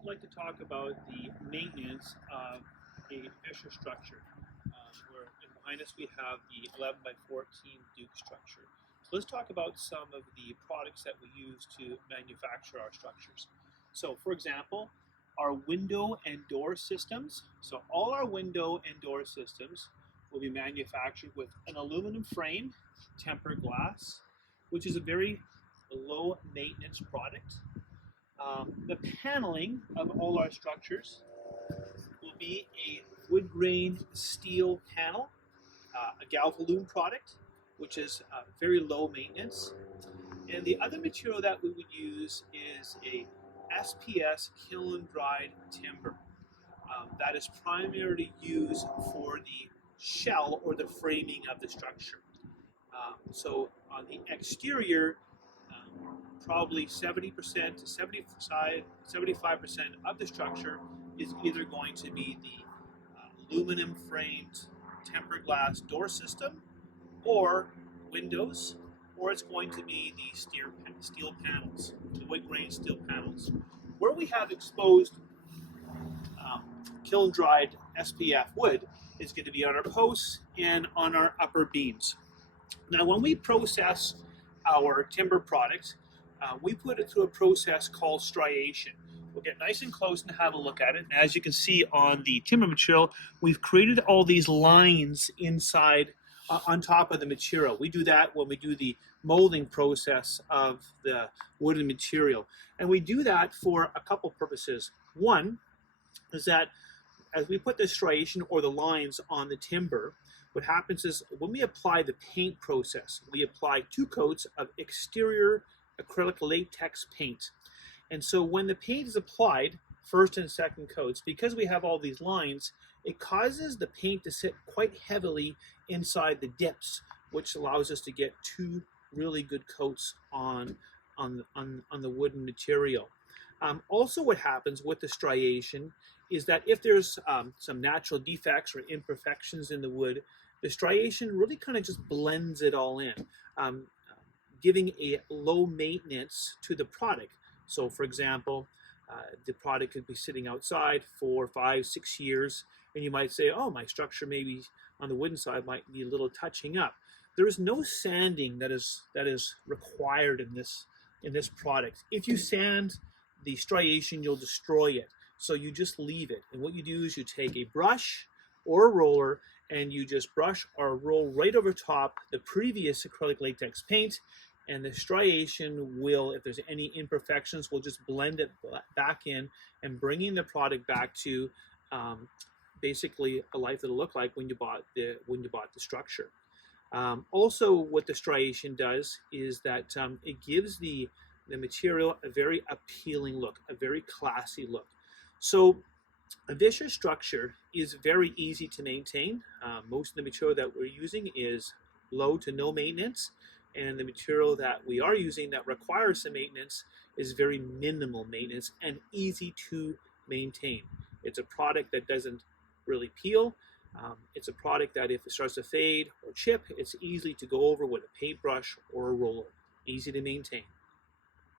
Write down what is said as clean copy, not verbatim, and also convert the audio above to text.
I'd like to talk about the maintenance of a Visscher structure. Where behind us we have the 11 by 14 Duke structure. So let's talk about some of the products that we use to manufacture our structures. So for example, our window and door systems. So all our window and door systems will be manufactured with an aluminum frame, tempered glass, which is a very low maintenance product. The paneling of all our structures will be a wood grain steel panel, a Galvalume product, which is very low maintenance. And the other material that we would use is a SPS kiln dried timber. That is primarily used for the shell or the framing of the structure. So on the exterior, probably 70% to 75% of the structure is either going to be the aluminum framed tempered glass door system or windows, or it's going to be the steel panels, the wood grain steel panels. Where we have exposed kiln dried SPF wood is going to be on our posts and on our upper beams. Now when we process our timber product, we put it through a process called striation. We'll get nice and close and have a look at it. And as you can see on the timber material, we've created all these lines inside on top of the material. We do that when we do the molding process of the wooden material. And we do that for a couple purposes. One is that as we put the striation or the lines on the timber, what happens is when we apply the paint process, we apply 2 coats of exterior acrylic latex paint. And so when the paint is applied, first and second coats, because we have all these lines, it causes the paint to sit quite heavily inside the dips, which allows us to get 2 really good coats on the wooden material. Also what happens with the striation is that if there's some natural defects or imperfections in the wood, the striation really kind of just blends it all in, giving a low maintenance to the product. So for example, the product could be sitting outside for 5, 6 years, and you might say, oh, my structure maybe on the wooden side might need a little touching up. There is no sanding that is required in this product. If you sand the striation, you'll destroy it. So you just leave it. And what you do is you take a brush or a roller and you just brush or roll right over top the previous acrylic latex paint, and the striation will, if there's any imperfections, will just blend it back in and bringing the product back to basically a life that'll look like when you bought the structure. Also, what the striation does is that it gives the material a very appealing look, a very classy look. So a Visscher structure is very easy to maintain. Most of the material that we're using is low to no maintenance, and the material that we are using that requires some maintenance is very minimal maintenance and easy to maintain. It's a product that doesn't really peel. It's a product that if it starts to fade or chip, it's easy to go over with a paintbrush or a roller. Easy to maintain.